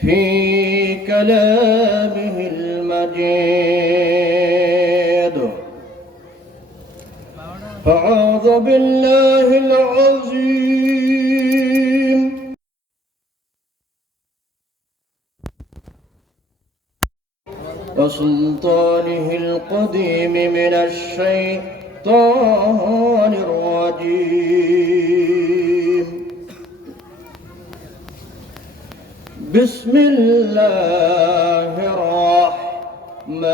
في كلامه المجيد. أعوذ بالله العظيم وسلطانه القديم من الشيطان الرجيم. بسم الله الرحمن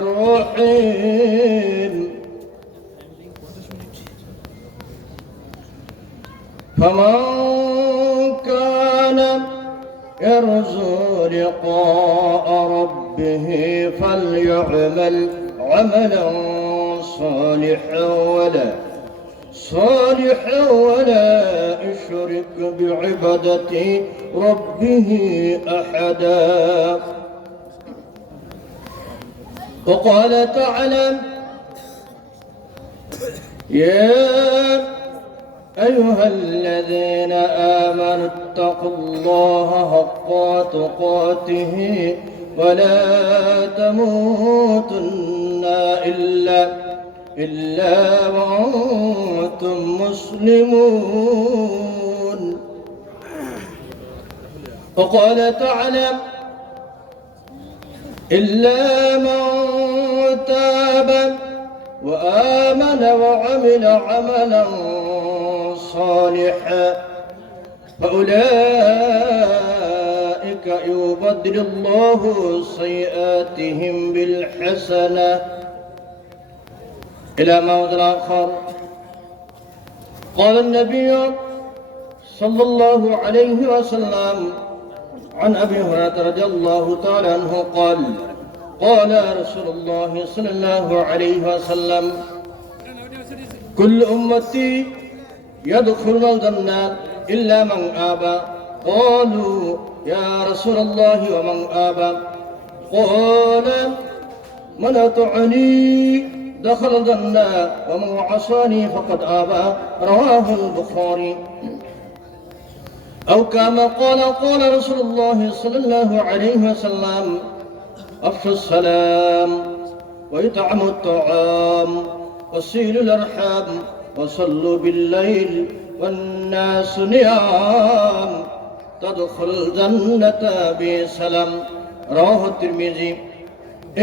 الرحيم. فمن كان يرجو لقاء ربه فليعمل عملا صالحا ولا يشرك بعبادة ربه أحدا. وقال تعالى: يا أيها الذين آمنوا اتقوا الله حق تقاته ولا تموتن إلا وأنتم مسلمون. وقال تعالى: إلا من تاب وآمن وعمل عملا صالحا فأولئك يبدل الله سيئاتهم بالحسنة. إلى موضع آخر قال النبي صلى الله عليه وسلم عن أبي هريرة رضي الله تعالى عنه قال: قال رسول الله صلى الله عليه وسلم: كل أمتي يدخل الجنة إلا من آبى. قالوا: يا رسول الله ومن آبى؟ قال: من أطعني دخل الجنة ومن عصاني فقد آبى. رواه البخاري. أو كما قال رسول الله صلى الله عليه وسلم: أفشوا السلام وإطعام الطعام وصلوا الأرحام وصلوا بالليل والناس نيام تدخل الجنة بسلام. رواه الترمذي.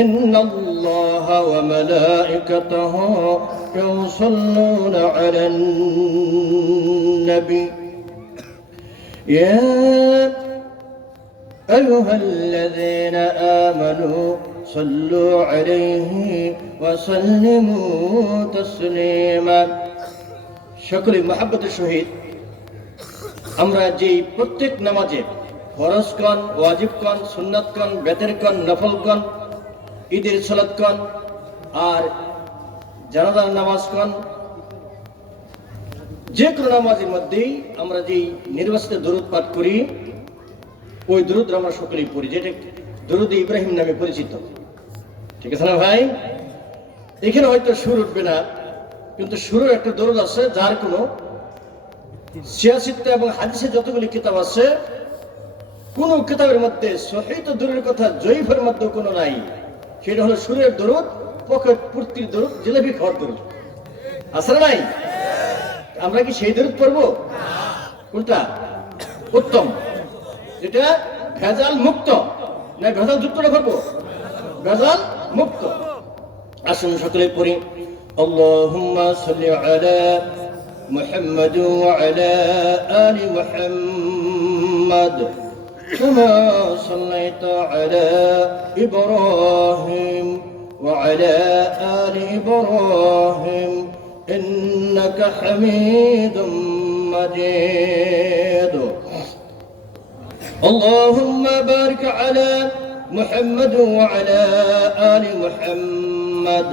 إن الله وملائكته يصلون على النبي يا أيها الذين آمنوا صلوا عليه وسلموا تسليما. সকলে মহব্বতের সহিত আমরা যে প্রত্যেক নামাজে ফরজ কন, ওয়াজিব কন, সুন্নাত কন, বেতের কন, নফল কন, ঈদের সালাত কন আর জানাজার নামাজ কন, যে কোনো নামাজের মধ্যেই আমরা যেই নির্বাচিত দরুদ পাঠ করি ওই দরুদ আমরা সকলেই পড়ি, যেটা দরুদ ইব্রাহিম নামে পরিচিত। ঠিক আছে না ভাই? এখানে হয়তো সুর উঠবে না, কিন্তু সুরের একটা দরুদ আছে যার কোনো সিয়াসিতে এবং হাদিসে যতগুলি কিতাব আছে কোন কিতাবের মধ্যে সহিহ দরুদের কথা জয়ীফের মধ্যে কোনো নাই। সেটা হলো সুরের দরুদ, পকেট পূর্তির দরুদ, জিলাপি খাওয়ার দরুদ। আছে না নাই? আমরা কি সেই দরুদ পড়বো? কোনটা উত্তম? যেটা ভেজাল মুক্ত, না ভেজাল যুক্তটা করবো? ভেজাল মুক্ত। আসুন সকলে পড়ি। আল্লাহুম্মা সাল্লি আলা মুহাম্মাদ ওয়া আলা আলি মুহাম্মাদ কামা সাল্লাইতা আলা ইব্রাহিম ওয়া আলা আলি ইব্রাহিম ইন্নাকা হামিদুম মাজিদ। اللهم بارك على محمد وعلى آل محمد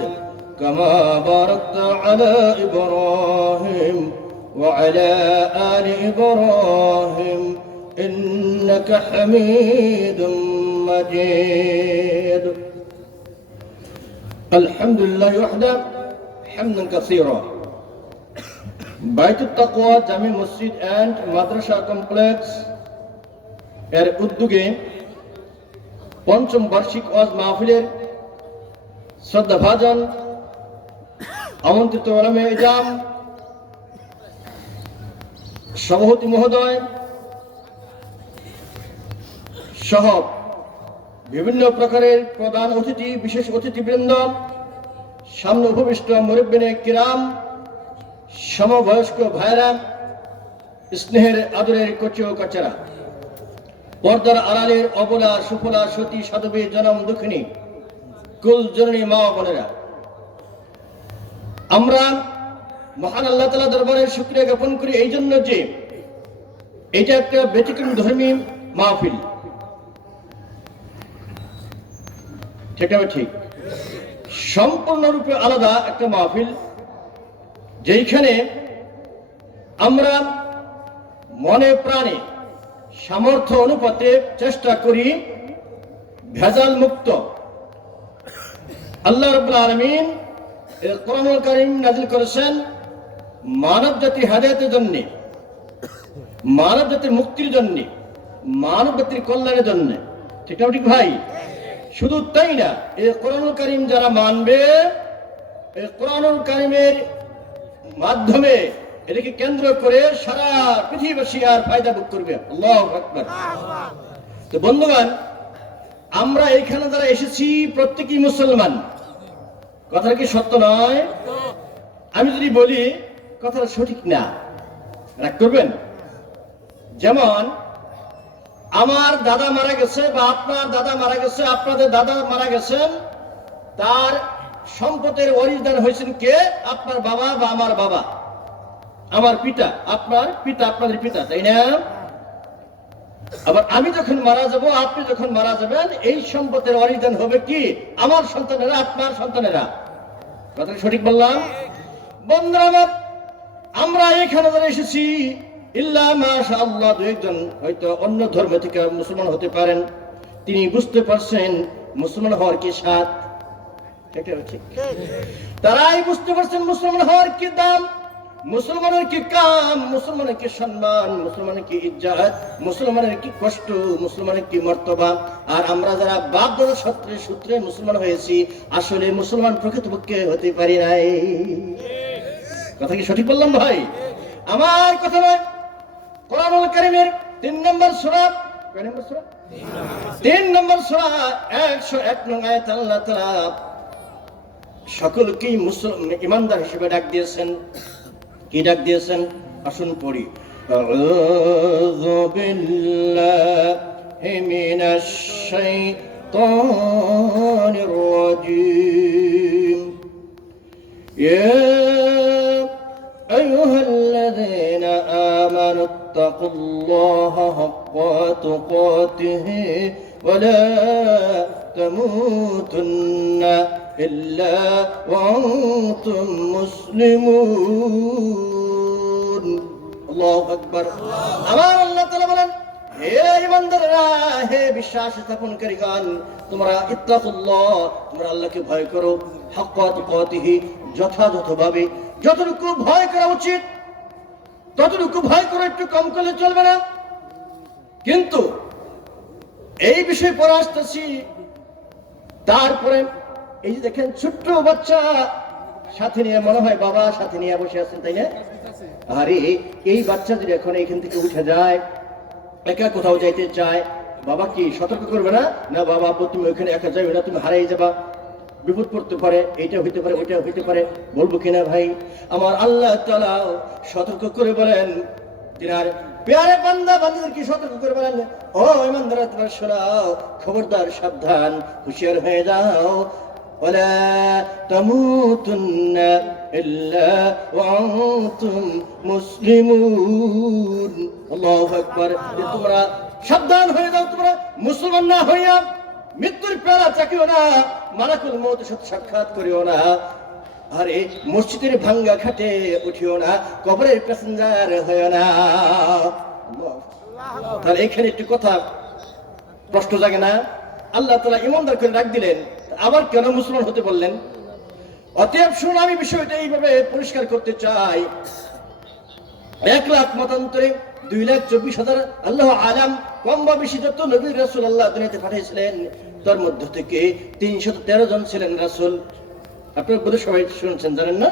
كما باركت على إبراهيم وعلى آل إبراهيم إنك حميد مجيد. الحمد لله وحده حمدا كثيرا বাইতুত তাকওয়া জামি মসজিদ অ্যান্ড মাদ্রাসা কমপ্লেক্স এর উদ্যোগে পঞ্চম বার্ষিক ওয়াজ মাহফিলের শ্রদ্ধাভাজন আমন্ত্রিত ওলামে ইজাম, সভাপতি মহোদয় সহ বিভিন্ন প্রকারের প্রধান অতিথি, বিশেষ অতিথিবৃন্দ, সামনে উপবিষ্ট মুরব্বিনে কিরাম, সমবয়স্ক ভাইরা, স্নেহের আদরের কচি ও কাচারা, পর্দার আড়ালের অবলা সুফলা সতী সাধবী জনম দুঃখিনী কুল জননী মা বোনেরা, আমরা মহান আল্লাহ তাআলা দরবারে শুকরিয়া জ্ঞাপন করি এই জন্য যে এটা একটা ব্যতিক্রম ধর্মী মাহফিল। ঠিক সম্পূর্ণরূপে আলাদা একটা মাহফিল, যেখানে আমরা মনে প্রাণে সামর্থ্য অনুপাতে চেষ্টা করি ভেজাল মুক্ত। আল্লাহ রাব্বুল আলামিন কোরআনুল কারীম নাযিল করেছেন মানব জাতি হেদায়েতের জন্য, মানব জাতির মুক্তির জন্য, মানব জাতির কল্যাণের জন্য। ঠিক না ঠিক ভাই? শুধু তাই না, এই কোরআনুল কারীম যারা মানবে, এই কোরআনুল কারীমের মাধ্যমে এটাকে কেন্দ্র করে সারা পৃথিবীবাসী আর ফায়দা ভোগ করবে। আল্লাহু আকবার। তো বন্ধুগণ, আমরা এখানে যারা এসেছি প্রত্যেকেই মুসলমান। কথাটা কি সত্য নয়? আমি যদি বলি কথাটা সঠিক না, রাগ করবেন? যেমন আমার দাদা মারা গেছে বা আপনার দাদা মারা গেছে, আপনাদের দাদা মারা গেছেন, তার সম্পদের ওয়ারিশদার হয়েছেন কে? আপনার বাবা বা আমার বাবা, আমার পিতা, আপনার পিতা, আপনাদের পিতা, তাই না? আবার আমি যখন মারা যাব, আপনি যখন মারা যাবেন, এই সম্পদের ওয়ারিশদার হবে কি? আমার সন্তানেরা, আপনার সন্তানেরা। কথাটা সঠিক বললাম? বন্ধুরা, আমরা এখানে যারা এসেছি, ইল্লা মাশাআল্লাহ, দু একজন হয়তো অন্য ধর্ম থেকে মুসলমান হতে পারেন, তিনি বুঝতে পারছেন মুসলমান হওয়ার কি স্বাদ। তারাই বুঝতে পারছেন মুসলমান হওয়ার কি দাম, মুসলমানের কি কাম, মুসলমানের কি সম্মান, মুসলমানের কি ইজ্জত, মুসলমানের কি কষ্ট, মুসলমানের কি মর্তবা। আর আমরা যারা বাপ দাদা সূত্রে মুসলমান হয়েছি, আসলে মুসলমান প্রকৃতপক্ষে হতে পারি নাই। কথা কি সঠিক বললাম ভাই? আমার কথা নয়, কোরআনুল কারীমের 3 নম্বর সূরা, কয় নম্বর সূরা? 3 নম্বর সূরা 101 নং আয়াতে আল্লাহ তাআলা সকলকেই মুসলমান ঈমানদার হিসেবে ডাক দিয়েছেন। কি ডাক দিয়েছেন? আসুন পড়ি। আউযু বিল্লাহি মিনাশ শাইতানির রাজীম। ইয়া আইয়ুহাল্লাযীনা আমানু ইত্তাকুল্লাহা হাক্কা তুকাতিহি ওয়া লা তামুতুন্না ইল্লা ওয়া আনতুম মুসলিমুন। আল্লাহু আকবার। আমার আল্লাহ তাআলা বলেন, হে ঈমানদাররা, হে বিশ্বাস স্থাপনকারীগণ, তোমরা ইত্তাকুল্লাহ, তোমরা আল্লাহকে ভয় করো, হাক্কা তুকাতিহি, যথাযথভাবে, যতটুকু ভয় করা উচিত ততটুকু ভয় করে, একটু কম করলে চলবে না। কিন্তু এই বিষয়ে পরে আসতেছি। তারপরে এই যে দেখেন ছোট্ট বাচ্চা সাথে নিয়ে, মনে হয় বাবা সাথে নিয়ে বসে আছেন, তাই না? আরে এই বাচ্চা যদি এখন এখান থেকে উঠে যায়, একা কোথাও যাইতে চায়, বাবা কি সতর্ক করবে না? না বাবা, তুমি ওইখানে একা যাবে না, তুমি হারিয়ে যাবা, বিপদ পড়তে পারে, এইটা হইতে পারে, ওইটা হইতে পারে, বলবো কিনা ভাই? আমার আল্লাহ তাআলা সতর্ক করে বলেন, তিনার প্যারে বান্দা বান্দীদেরকে সতর্ক করে বলেন, ও ঈমানদাররা, তোমরা শোনাও, খবরদার, সাবধান, হুঁশিয়ার হয়ে যাও। ওয়ালা তামুতুন্না ইল্লা ওয়া আনতুম মুসলিমুন। আল্লাহু আকবার। তোমরা সাবধান হয়ে যাও, তোমরা মুসলমান না হইয়া মৃত্যুর পেয়ালা চাকিও না, মালাকুল মউতের সাথে সাক্ষাৎ করিও না, আরে মসজিদের ভাঙ্গা খাটে উঠিও না, কবরের প্যাসেঞ্জার হইও না। তাহলে এখানে একটু কথা প্রশ্ন জাগে না? আল্লাহ তাআলা ঈমানদার করে ডাক দিলেন, আবার কেন মুসলমান হতে বললেন? অতএব শুনুন, আমি বিষয়টা এইভাবে পরিষ্কার করতে চাই। 1,00,000 মতান্তরে 2,24,000 আল্লাহ আলাম কম বা বেশি যত নবী রাসূল আল্লাহ দুনিয়াতে পাঠিয়েছিলেন তার মধ্য থেকে 313 জন ছিলেন রাসূল। আপনারা বলে সবাই শুনছেন জানেন না?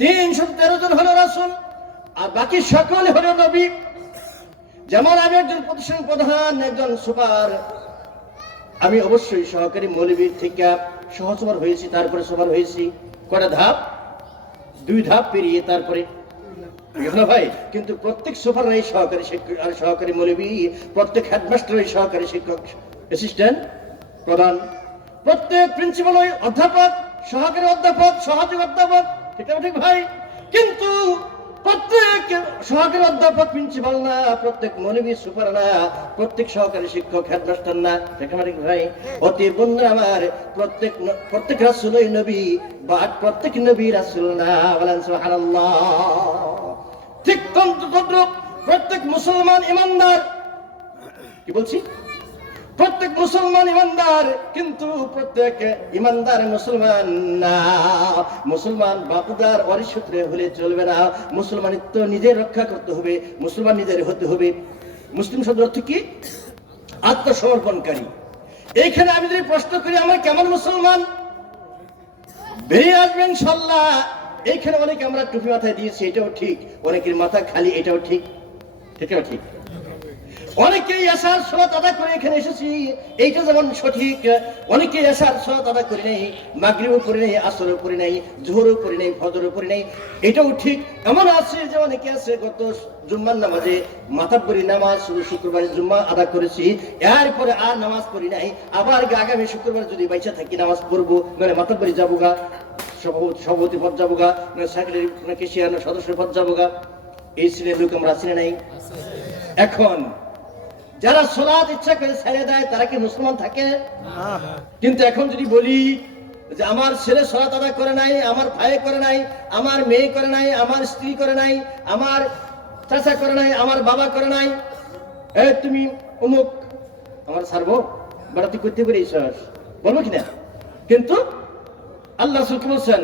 313 জন হলো রাসূল আর বাকি সকল হলো নবী। যেমন আমি একজন প্রতিষ্ঠান প্রধান, একজন সুপার, আমি অবশ্যই সহকারী মৌলবীর থেকে সহসভার হয়েছি, তারপরে সবার হয়েছি। কটা ধাপ? 2 ধাপ পেরিয়ে তারপরে ভাই। কিন্তু প্রত্যেক সুপাররাই সহকারী শিক্ষক আর সহকারী মৌলবী, প্রত্যেক হেডমাস্টারই সহকারী শিক্ষক, অ্যাসিস্ট্যান্ট প্রধান, প্রত্যেক প্রিন্সিপাল অধ্যাপক, সহকারী অধ্যাপক, সহযোগী অধ্যাপক, ঠিক ভাই। কিন্তু প্রত্যেক সহকারী অধ্যাপক প্রিন্সিপাল না, প্রত্যেক মৌলবী সুপার না, প্রত্যেক সহকারী শিক্ষক হেডমাস্টার না, ঠিক ভাই। অতি বন্ধুরা আমার, প্রত্যেক রাসূলই নবী, বাট প্রত্যেক নবী রাসূল না। বলেন সুবহানাল্লাহ। ঠিক তদ্রূপ প্রত্যেক মুসলমান ইমানদার, কি বলছি? প্রত্যেক মুসলমান ইমানদার, কিন্তু প্রত্যেক ইমানদার মুসলমান না। মুসলমান বাপদার ওয়ারিসূত্রে হলে চলবে না। মুসলমানিত্ব নিজের রক্ষা করতে হবে, মুসলমান নিজের হতে হবে। মুসলিম শব্দের অর্থ কি? আত্মসমর্পণকারী। এইখানে আমি যদি প্রশ্ন করি আমরা কেমন মুসলমান, বেরিয়ে আসবেন ইনশাআল্লাহ। এইখানে অনেকে আমরা টুপি মাথায় দিয়েছি, এটাও ঠিক। অনেকের মাথা খালি, এটাও ঠিক, এটাও ঠিক। অনেকেই আসার সালাত আদায় করে এখানে এসেছি, এইটা যেমন সঠিক। অনেকেই আসার সালাত আদায় করে নেই, মাগরিবও পড়ে নেই, আসরও পড়ে নেই, জোহরও পড়ে নেই, ফজরও পড়ে নেই, এটাও ঠিক। এমন আছে যে অনেকে আছে গত জুম্মার নামাজে মাতাব্বরি নামাজ শুধু শুক্রবারে জুম্মা আদায় করেছি, এরপরে আর নামাজ পড়ি নাই। আবার আগামী শুক্রবার যদি বাইচা থাকি নামাজ পড়বো, মানে মাতাব্বরি যাবো গা, সভাপতি পদ যাবো গা, সেক্রেটারি কেশিয়ার সদস্য পদ যাবো গা। এই শ্রেণীর লোক আমরা চিনে নাই। এখন যারা সালাত ইচ্ছা করে ছেড়ে দেয় তারা কি মুসলমান থাকে? কিন্তু এখন যদি বলি যে আমার ছেলে সালাত আদায় করে নাই, আমার ভাই করে নাই, আমার মেয়ে করে নাই, আমার স্ত্রী করে নাই, আমার চাচা করে নাই, আমার বাবা করে নাই, তুমি অমুক, আমার ছাড়বো? বেড়া তুই করতে পারিস, বলবো কিনা? কিন্তু আল্লাহ রাসূল বলেছেন,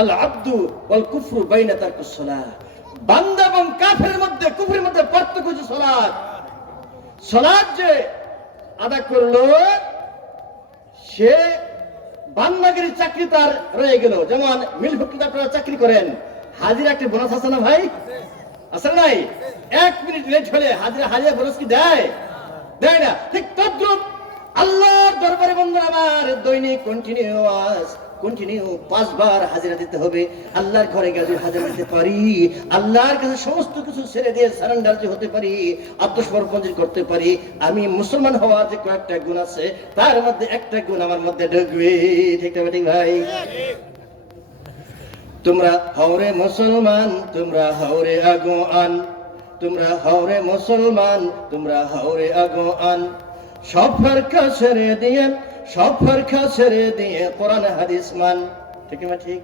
আল আব্দু ওয়াল কুফরু বাইনা তারকুস সালাহ। বান্দা এবং কাফেরের মধ্যে, কুফরের মধ্যে পার্থক্য হচ্ছে সালাত। সালাত যে আদায় করলো সে বান্দাগিরি চাকরি তার রয়ে গেল। যেমন মিল ফ্যাক্টরিতে আপনারা চাকরি করেন, হাজিরা একটা বোনাস আছে না ভাই? আছে না? 1 মিনিট লেট হলে হাজিরা বোনাস কি দেয়? দেয় না। ঠিক তদ্রূপ আল্লাহর দরবারে বন্ধুরা আমার দৈনিক কন্টিনিউ 5 বার হাজিরা দিতে হবে। আল্লাহর ঘরে গিয়ে হাজিরা দিতে পারি, আল্লাহর কাছে সমস্ত কিছু ছেড়ে দিয়ে সারেন্ডার হতে পারি, আত্মসমর্পণ করতে পারি, আমি মুসলমান হওয়ার যে কয়েকটা গুণ আছে তার মধ্যে একটা গুণ আমার মধ্যে ঢুকবে। ঠিক ভাই? তোমরা হওরে মুসলমান, তোমরা হওরে আগোয়ান, তোমরা হওরে মুসলমান, তোমরা হওরে আগোয়ান। সব ফারকা ছেড়ে দিয়ে কোরআন হাদিস মান। ঠিক না? ঠিক।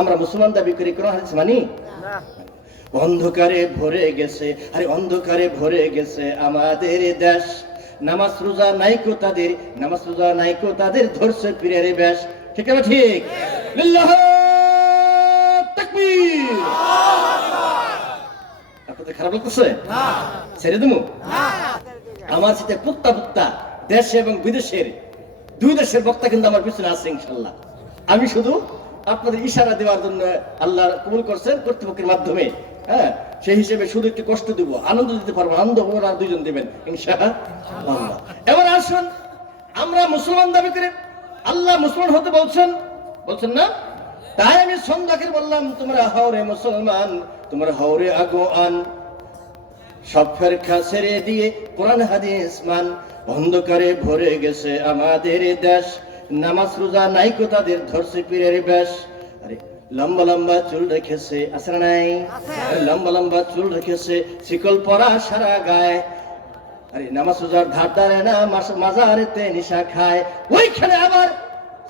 আমরা মুসলমান দাবি করি, কোরআন হাদিস মানি না। অন্ধকারে ভরে গেছে, আরে অন্ধকারে ভরে গেছে আমাদের দেশ। নামাজ রোজা নাইকো তাদের ধরছে পীরের বেশ। ঠিক না? ঠিক। লিল্লাহু তাকবীর। আপনাদের খারাপ লাগতেছে? না। ছেড়ে দেবো? না। আমার সাথে পুত্তা দেশে এবং বিদেশের 2 দেশের বক্তা কিন্তু আমার পিছনে আছে ইনশাআল্লাহ। আমি শুধু আপনাদের ইশারা দেওয়ার জন্য আল্লাহ কবুল করছেন কর্তৃপক্ষের মাধ্যমে। হ্যাঁ, সেই হিসেবে শুধু একটু কষ্ট দিব, আনন্দ দিতে পারবো। আনন্দ ওরা 2 জন দিবেন ইনশাআল্লাহ। এবার আসুন, আমরা মুসলমান দাবি করে আল্লাহ মুসলমান হতে বলছেন না? তাই আমি সন্ধ্যাকে বললাম, তোমরা হওরে মুসলমান, তোমরা হওরে আগোয়ান। সব ফেরকা ছেড়ে দিয়ে কোরআন হাদিস মান। অন্ধকারে ভরে গেছে আমাদের দেশ, নামাজ রোজা নাইকো তাদের ধরছে পীরের বেশ। আরে লম্বা চুল রেখেছে, আছে না নাই? লম্বা চুল রেখেছে, শিকল পরা সারা গায়ে। আরে নামাজ রোজার ধার ধারে না, মাজারেতে নিশা খায়। ওইখানে আবার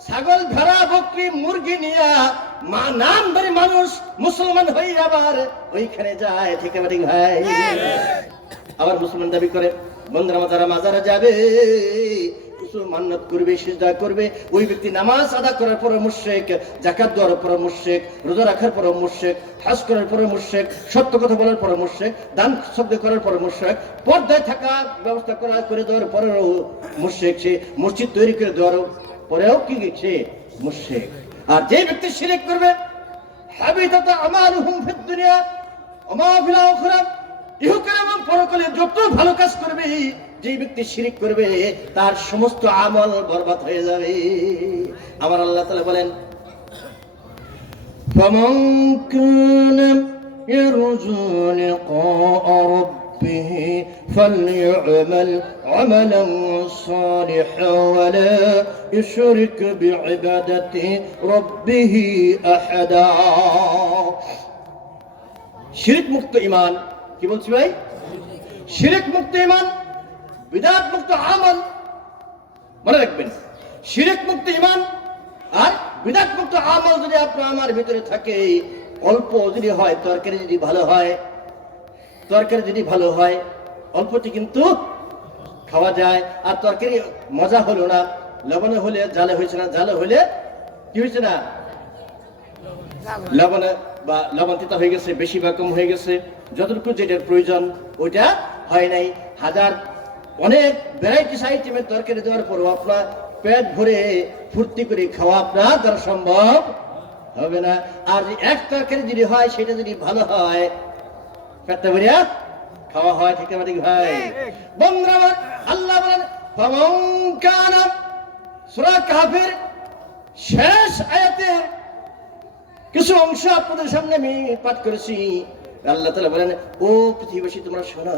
ছাগল, ভেড়া, বকরি, মুরগি নিয়া নামধারী মানুষ মুসলমান হয়ে আবার ওইখানে যায়। ঠিক আছে ভাই? আবার মুসলমান দাবি করে। বন্ধুরা, যারা মাজারে যাবে কিছু মান্নত করবে, সিজদা করবে, ওই ব্যক্তি নামাজ আদা করার পরে মুশরিক, যাকাত দেওয়ার পরে মুশরিক, রোজা রাখার পরে মুশরিক, হজ করার পরে মুশরিক, সত্য কথা বলার পরে মুশরিক, দান শব্দ করার পরে মুশরিক, পর্দায় থাকা ব্যবস্থা করে দেওয়ার পরেও মুশরিক, সে মসজিদ তৈরি করে দেওয়ার পরেও কি সে মুশরিক। আর যে ব্যক্তি শিরক করবে, হাবিতাত আমালুহুম ফিদ দুনিয়া ওয়া মা ফিল আখিরাহ, ইহকাল এবং পরকালে যত ভালো কাজ করবে, যে ব্যক্তি শিরক করবে তার সমস্ত আমল বরবাদ হয়ে যাবে। আমার আল্লাহ তাআলা বলেন, ফামান কানা ইয়ারজু লিকাআ রাব্বিহি ফালইআমাল আমালান সালিহান ওয়া লা ইউশরিক বিইবাদাতি রাব্বিহি আহাদা। শিরক মুক্ত ঈমান, কি বলছি ভাই? শিরক মুক্ত ঈমান, বিদআত মুক্ত আমল। মনে রাখবেন, শিরক মুক্ত ঈমান আর বিদআত মুক্ত আমল যদি আপনার আমার ভিতরে থাকে, অল্প যদি হয়, তরকারি যদি ভালো হয়, তরকারি যদি ভালো হয় অল্পটি কিন্তু খাওয়া যায়। আর তরকারি মজা হলো না, লবণে হলে জালে হয়েছে না, জালে হলে কি হয়েছে না, লবণে বা লবণ তিতা হয়ে গেছে, বেশি বা কম হয়ে গেছে, যতটুকু যেটার প্রয়োজন ওইটা হয় নাই। হাজার অনেক ভ্যারাইটিস আইটেমের তরকারি দেওয়ার পরও আপনার পেট ভরে ফুর্তি করে খাওয়া আপনার দ্বারা সম্ভব হবে না। আর এক তরকারি যদি হয়, সেটা যদি ভালো হয়, পেটটা ভরিয়া খাওয়া হয়। ঠিক আছে ভাই? বন্ধুরা আমার, আল্লাহ বলেন ফামান কানা, সূরা কাফের শেষ আয়াতের কিছু অংশ আপনাদের সামনে আমি পাঠ করেছি। আল্লাহ তাআলা বলেন, ও পৃথিবীবাসী তোমরা শোনো,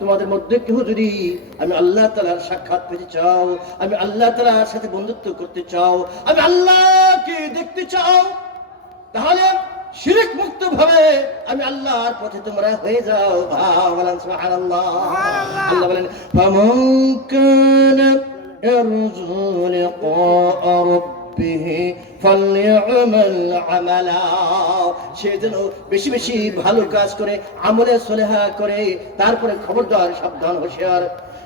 তোমাদের মধ্যে কেউ যদি আমি আল্লাহ তাআলার সাক্ষাৎ পেতে চাও, আমি আল্লাহ তাআলার সাথে বন্ধুত্ব করতে চাও, আমি আল্লাহকে দেখতে চাও, তাহলে শিরক মুক্ত ভাবে আমি আল্লাহর পথে তোমরা হয়ে যাও। বলেন সুবহানাল্লাহ। আল্লাহ বলেন, ফামান কানা ইয়ারজু লিকাআ রাব্বিহি ফালইআমাল আমালা, সে যেন বেশি বেশি ভালো কাজ করে, আমলে সলেহা করে, তারপরে খবরদার, সাবধান, হুঁশিয়ার,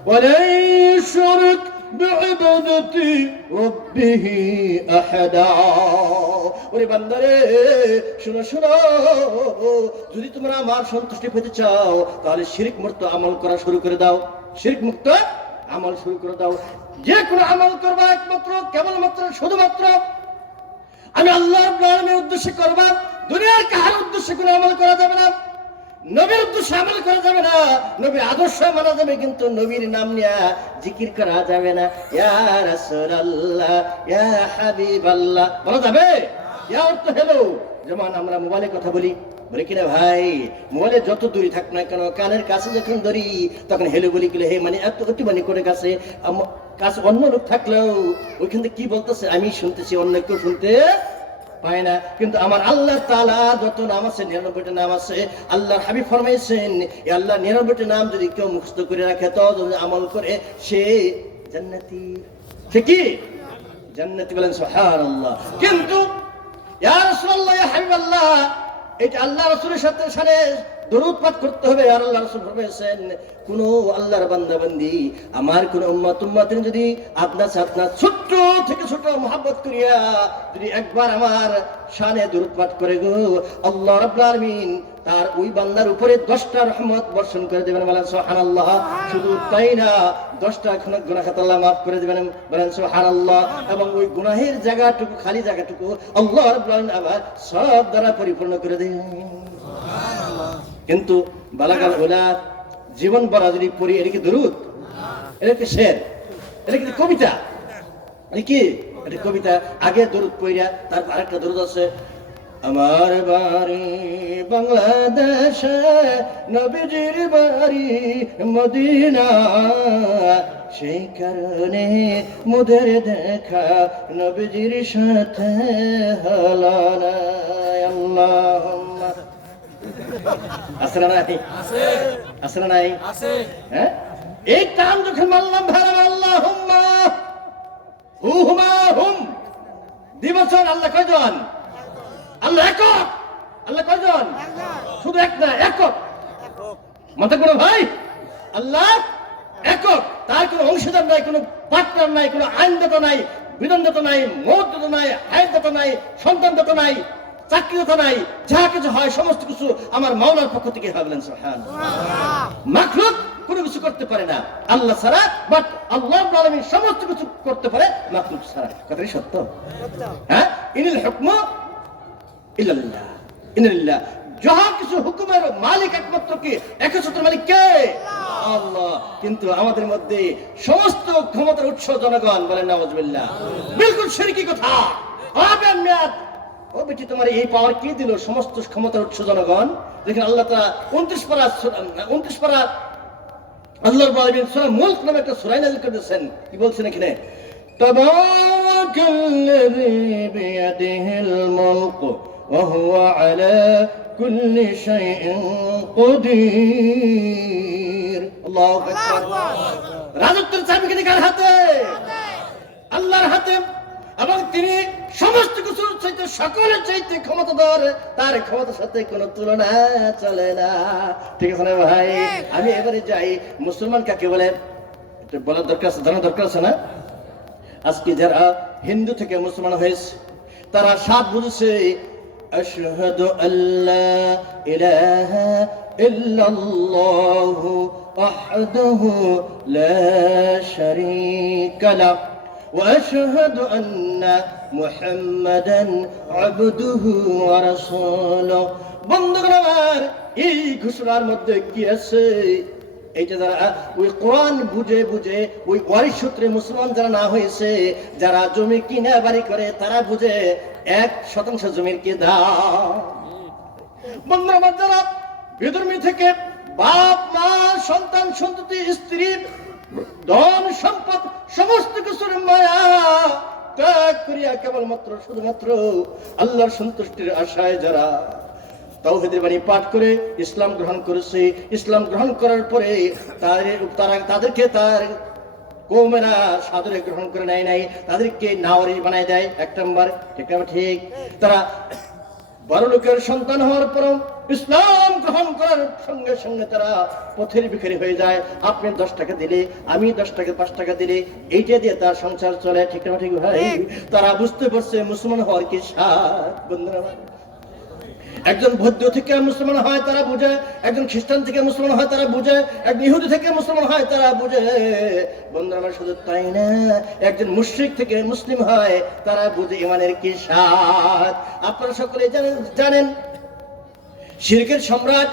ওয়ালা ইউশরিক বিইবাদাতি রাব্বিহি আহাদা। ওরে বান্দারে, শুনো শুনো, যদি তোমরা আমার সন্তুষ্টি পেতে চাও, তাহলে শিরক মুক্ত আমল করা শুরু করে দাও। শিরক মুক্ত আমল শুরু করে দাও। যে কোনো আমল করবা একমাত্র, কেবলমাত্র, শুধুমাত্র আমি আল্লাহ রাব্বুল আলামিনের উদ্দেশ্যে করবা। দুনিয়ার কাহার উদ্দেশ্যে কোনো আমল করা যাবে না, নবীর উদ্দেশ্যে আমল করা যাবে না, নবীর আদর্শ মানা যাবে, কিন্তু নবীর নাম নিয়ে জিকির করা যাবে না। ইয়া রাসূলুল্লাহ, ইয়া হাবিবাল্লাহ বলা যাবে? ইয়া অর্থ হলো, যেমন আমরা মোবাইলে কথা বলি, বলি কিনা ভাই, মোবাইলে যত দূরে থাক না কেন, কানের কাছে যখন ধরি তখন হেলো বলি, কিলে হে মানে এত অতি মানে করে কাছে কাছে অন্য লোক থাকলেও ওইখান থেকে কি বলতেছে আমি শুনতেছি, অন্য কেউ শুনতে পায় না। কিন্তু আমার আল্লাহ তাআলা যত নাম আছে, 99টা নাম আছে, আল্লাহর হাবিব ফরমাইছেন, এই আল্লাহ 99টা নাম যদি কেউ মুখস্থ করে রাখে, তো যদি আমল করে, সে জান্নাতি। সে কি জান্নাতি? বলেন সুবহানাল্লাহ। কিন্তু ইয়া রাসূলুল্লাহ, ইয়া হাবিবাল্লাহ, এটা আল্লাহ রাসূলের সাথে দরুদ পাঠ করতে হবে। আর আল্লাহ রাসূল ফরমাইছেন, কোন আল্লাহর বান্দা বান্দি, আমার কোন উম্মতের যদি আপনার ছোট্ট থেকে ছোট মহব্বত করিয়া যদি একবার আমার শানে দরুদ পাঠ করে গো, আল্লাহ রাব্বুল আলামিন তার ওই বান্দার উপরে 10টা রহমত বর্ষণ করে দেবেন। বলেন সুবহানাল্লাহ। শুধু তাই না, 10টা গুনাহ খাতা আল্লাহ মাফ করে দেবেন। বলেন সুবহানাল্লাহ। এবং ওই গুনাহের জায়গাটুকু, খালি জায়গাটুকু আল্লাহ রাব্বুল আলামিন আবার সব দ্বারা পরিপূর্ণ করে দেন। কিন্তু বালাগাল ওলা জীবন ভরা যদি পড়ি, এটা কি দরুদ? এটা কি শের? এটা কি কবিতা? এটা কি? এটা কবিতা। আগে দরুদ পড়িয়া তারপর আরেকটা দরুদ আছে, আমার বাড়ি বাংলাদেশে, নবীজির বাড়ি মদিনা, সেই কারণে মোদের দেখা নবীজির সাথে হলো না। আল্লাহুম্মা আছে না নাই? আছে না নাই? হ্যাঁ, এই টান যখন মারলাম ভালো, আল্লাহুম্মা হুমা হুম দিবসন, আল্লাহ কয়জন? আল্লাহ একক। আল্লাহ কয়জন? শুধু এক না, একক। মাথা কোনো ভাই, আল্লাহ একক, তার কোনো অংশীদার নাই, কোনো পার্টনার নাই, কোনো আইনদাতা নাই, বিধানদাতা নাই, মতদাতা নাই, হায়াতদাতা নাই, সন্তানদাতা নাই, চাকরিদাতা নাই। যা কিছু হয় সমস্ত কিছু আমার মাওলার পক্ষ থেকে হয়। বলেন সুবহানাল্লাহ। মাখলুক কোনো কিছু করতে পারে না আল্লাহ ছাড়া, বাট আল্লাহ রাব্বুল আলামিন সমস্ত কিছু করতে পারে মাখলুক ছাড়া। কথাটি সত্য? হ্যাঁ, ইনিল হুকমু ইল্লাল্লাহ, ইন্নালিল্লাহ। যাহা কিছু হুকুমের মালিক একমাত্র কি? একচ্ছত্র মালিক কে? আল্লাহ। কিন্তু আমাদের মধ্যে সমস্ত ক্ষমতার উৎস জনগণ। বলেন নাউজুবিল্লাহ। বিলকুল শিরকি কথা। আবেন মিয়াদ, ও বেটি তোমার এই পাওয়ার কি দিল? সমস্ত ক্ষমতার উৎস জনগণ। দেখেন আল্লাহ তাআলা 29 পারা আল্লাহর বলেন সূরা মুলক নামে একটা সূরা নাযিল করেছেন। কি বলছেন এখানে? তাবারাকাল্লাযী বিয়াদিহিল মুলক ওয়া হুয়া আলা কুল্লি শাইইন কাদির। আল্লাহু আকবার। রাজত্বের চাবি কার হাতে? আল্লাহর হাতে। এবং তিনি সমস্ত কিছুর চাইতে, সকলের চাইতে ক্ষমতাধর। তার ক্ষমতার সাথে কোনো তুলনা চলে না। ঠিক আছে না ভাই? আমি এবারে যাই, মুসলমান কাকে বলে এটা বলার দরকার আছে, জানার দরকার আছে না? আজকে যারা হিন্দু থেকে মুসলমান হয়েছে তারা সাত বুঝেছে আশহাদু আল্লা ইলাহা ইল্লাল্লাহু ওয়াহদাহু লা শারীকা লাহু وأشهد أن محمدا عبده ورسوله। বন্ধুগণ আমার, এই ঘোষণার মধ্যে কি আছে? এইটা যারা ওই কোরআন বুঝে বুঝে ওই ওয়ারিশ সূত্রে মুসলমান যারা না হয়েছে, যারা জমি কিনে বাড়ি করে, তারা বুঝে 1% জমির কি দাম। বন্ধুরা আমার, যারা বিধর্মী থেকে বাপ মা সন্তান সন্ততি স্ত্রী ধন সম্পদ সমস্ত কিছুর মায়া ত্যাগ করিয়া কেবলমাত্র শুধুমাত্র আল্লাহর সন্তুষ্টির আশায় যারা তাওহীদের বাণী পাঠ করে ইসলাম গ্রহণ করেছে, ইসলাম গ্রহণ করার পরে তাদেরকে তার কওমেরা সাদরে গ্রহণ করে নেয় নাই, তাদেরকে নাওয়ারি বানায় দেয়। 1 নম্বর। ঠিক না? ঠিক। তারা বড় লোকের সন্তান হওয়ার পরও ইসলাম গ্রহণ করার সঙ্গে সঙ্গে তারা পথের ভিখারি হয়ে যায়। আপনি 10 টাকা দিলে, আমি 10 টাকা 5 টাকা দিলে, এইটা দিয়ে তার সংসার চলে। ঠিক না? ঠিক ভাই? তারা বুঝতে পারছে মুসলমান হওয়ার কি স্বাদ। বন্ধুরা, একজন বৌদ্ধ থেকে মুসলমান হয় তারা বুঝে, একজন খ্রিস্টান থেকে মুসলমান হয় তারা বুঝে, একজন ইহুদি থেকে মুসলমান হয় তারা বুঝে। বন্ধুরা আমার, শুধু তাই না, একজন মুশরিক থেকে মুসলিম হয় তারা বুঝে ইমানের কি স্বাদ। আপনারা সকলে জানেন শিরকের সম্রাট,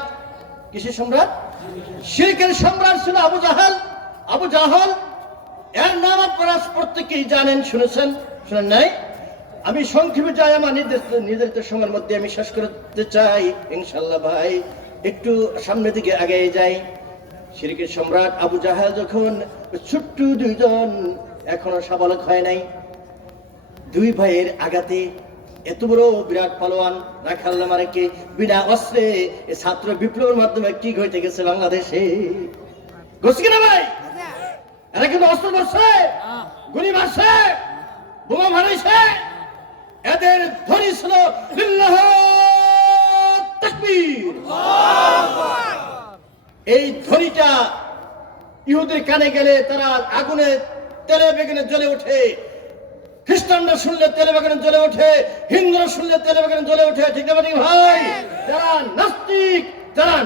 কিসের সম্রাট? শিরকের সম্রাট ছিল আবু জাহাল। আবু জাহাল এর নাম আপনারা প্রত্যেকেই জানেন, শুনেছেন, শুনেন নাই? আমি সংক্ষেপে যাই, আমার নির্ধারিত সময়ের মধ্যে আমি শেষ করতে চাই ইনশাআল্লাহ। ভাই একটু সামনের দিকে আগে যাই। শিরকের সম্রাট আবু জাহাল যখন ছোট্ট দুইজন, এখনো সাবালক হয় নাই, দুই ভাইয়ের আঘাতে এত বড় বিরাট পালোয়ান রাখাল্লা মারেকে বিনা অস্ত্রে ছাত্র বিপ্লবের মাধ্যমে কি ঘটে গেছে বাংলাদেশে? ঘটছে কিনা ভাই? এরা কিন্তু অস্ত্র মারছে, গুলি মারছে, বোমা মারাইছে। এদের ধ্বনি ছিল লিল্লাহ তাকবীর। এই ধ্বনিটা ইহুদির কানে গেলে তারা আগুনে তেলে বেগুনে জ্বলে ওঠে। খ্রিস্টানরা শুনলে তেলে বেগুনে জ্বলে ওঠে, হিন্দুরা শুনলে তেলে বেগুনে জ্বলে ওঠে। ঠিক না ভাই? যারা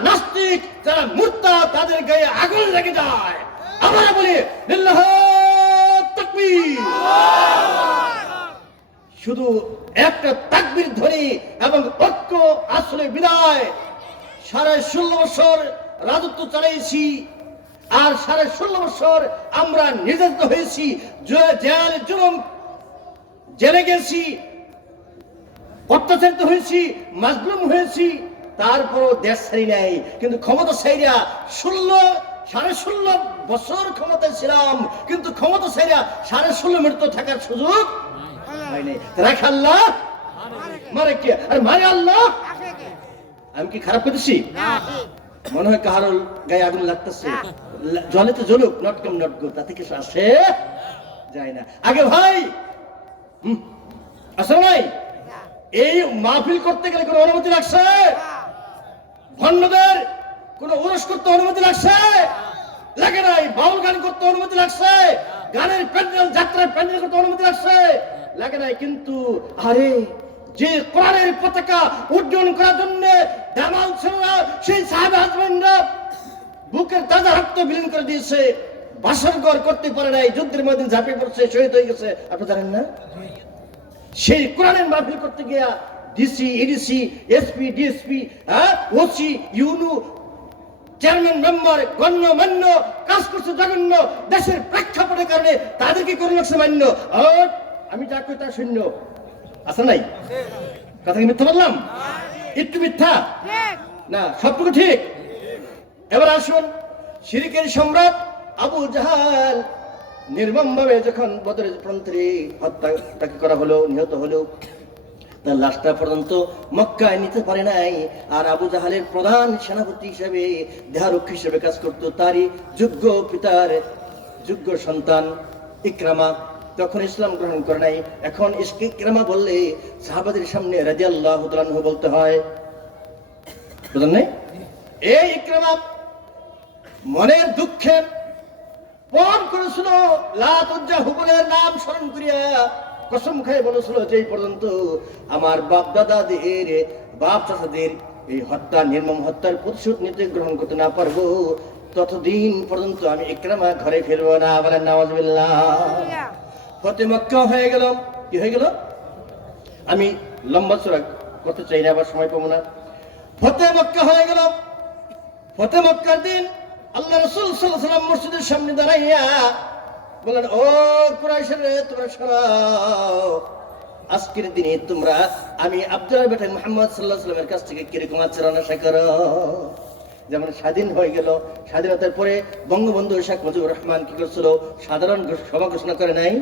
নাস্তিক, যারা মুরতাদ, তাদের গায়ে আগুন লেগে যায়। আমরা বলি লিল্লাহ তাকবীর। শুধু একটা তাকবীর ধ্বনি এবং ঐক্য আসলে বিদায়। 16.5 বছর রাজত্ব চালাইছি, আর 16.5 বছর আমরা নির্যাতিত হয়েছি, জুলুম জেলে গেছি, অত্যাচারিত হয়েছি, মাজলুম হয়েছি, তারপরও দেশ ছাড়ি নাই। কিন্তু ক্ষমতা ছাইরা 16.5 বছর ক্ষমতায় ছিলাম, কিন্তু ক্ষমতা ছাইরা 16.5 মিনিট তো থাকার সুযোগ হয়নি। রাখ আল্লাহ মারে কে? আর মারে আল্লাহ। আমি কি খারাপ করেছি? মনে হয় কাহারও গায়ে আগুন লাগতেছে। জলে তো জ্বলুক, নট কাম নট গো, তাতে কিছু আসে যায় না। আগে ভাই আসলে নাই, এই মাহফিল করতে গেলে কোনো অনুমতি লাগছে? ভণ্ডদের কোনো উরস করতে অনুমতি লাগছে? লাগে নাই। বাউল গান করতে অনুমতি লাগছে? গানের প্যান্ডেল, যাত্রার প্যান্ডেল করতে অনুমতি লাগছে? লাগে নাই। কিন্তু আরে যে কোরআনের পতাকা উড্ডয়ন করার জন্য দামাল ছিল না, সেই সাহাবে হাজবেন্ডরা বুকের তাজা রক্ত বিলীন করে দিয়েছে, বাসরঘর করতে পারে নাই, যুদ্ধের মধ্যে ঝাঁপিয়ে পড়ছে, শহীদ হয়ে গেছে। আপনি জানেন না? সেই কোরআনের মাহফিল করতে গিয়া DC, ADC, SP, DSP, OC, UNO, chairman, member, গণ্যমান্য কাজ করছে জঘন্য, দেশের প্রেক্ষাপটের কারণে তাদেরকে করে লাগছে মান্য। আমি যা কই তা শূন্য আছে নাই? কথা কি মিথ্যা বললাম? একটু মিথ্যা না, সবটুকু ঠিক। এবার আসুন, শিরকের সম্রাট আবু জাহাল নির্মমভাবে যখন বদরের প্রান্তরে হত্যা তাকে করা হলো, নিহত হলো, তার লাশটা পর্যন্ত মক্কায় নিতে পারে নাই। আর আবু জাহালের প্রধান সেনাপতি হিসেবে, দেহারক্ষী হিসেবে কাজ করতো তারই যোগ্য পিতার যোগ্য সন্তান ইকরামা, তখন ইসলাম গ্রহণ করে নাই। এখন ইকরামা বললে সাহাবাদের সামনে রাদিয়াল্লাহু তাআলা আনহু বলতে হয়, বুঝলেন না? এই ইকরামা মনের দুঃখে পণ করেছিল, লাত উজ্জা হুবলের নাম স্মরণ করিয়া কসম খাই বলেছিল, যেই পর্যন্ত আমার বাপ দাদাদের, বাপ চাচাদের এই হত্যা, নির্মম হত্যার প্রতিশোধ নিতে গ্রহণ করতে না পারবো, ততদিন পর্যন্ত আমি ইকরামা ঘরে ফিরবো না। বলেন নাউজুবিল্লাহ। ফতে মক্কা হয়ে গেল। কি হয়ে গেল? আমি লম্বা চড়া করতে চাই না, আবার সময় পাবো না। ফতে মক্কা হয়ে গেল। ফতে মক্কার দিন আল্লাহ রাসূল সাল্লাল্লাহু আলাইহি ওয়াসাল্লাম মসজিদের সামনে দাঁড়াইয়া বলেন, ও কুরাইশের রে, তোমরা শোনো, আজকের দিনে তোমরা আমি আব্দুল্লাহর বেটা মুহাম্মদ সাল্লাল্লাহু আলাইহি ওয়াসাল্লামের কাছ থেকে কিরকম আচরণ আশা করো? যেমন স্বাধীন হয়ে গেল, স্বাধীনতার পরে বঙ্গবন্ধু শেখ মুজিবুর রহমান কি করছিল? সাধারণ সভা ঘোষণা করে নাই,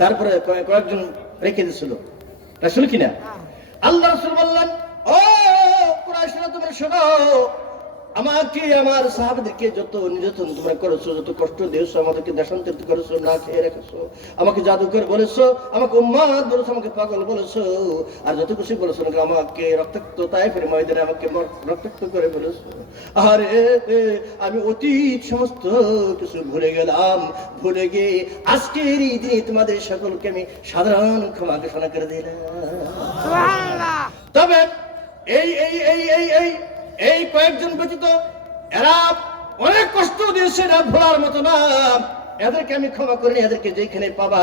তারপরে কয়েকজন রেখে দিয়েছিল, রাসূল কিনা? আল্লাহ রাসূল বললেন, ও কুরাইশরা, তোমরা শোনো, আমাকে, আমার সাহাবাদেরকে যত নির্যাতন তোমরা করেছো, যত কষ্ট দিয়েছো, আমাদেরকে দেশান্তরিত করেছো, না খেয়ে রেখেছো, আমাকে জাদুকর বলেছো, আমাকে উম্মাদ বলেছো, আমাকে পাগল বলেছো, আর যত কিছু বলেছো, আমাকে রক্তাক্ত তায়েফের ময়দানে আমাকে রক্তাক্ত করে বলেছো। আরে আমি অতীত সমস্ত কিছু ভুলে গেলাম, ভুলে গিয়ে আজকের এই দিনে তোমাদের সকলকে আমি সাধারণ ক্ষমা ঘোষণা করে দিলাম। তবে এই এই এই এই এই এই কয়েকজন ব্যতীত এরা অনেক কষ্ট দিয়েছে, এরা ভোলার মতো না। এদেরকে আমি ক্ষমা করিনি, এদেরকে যেখানে পাবা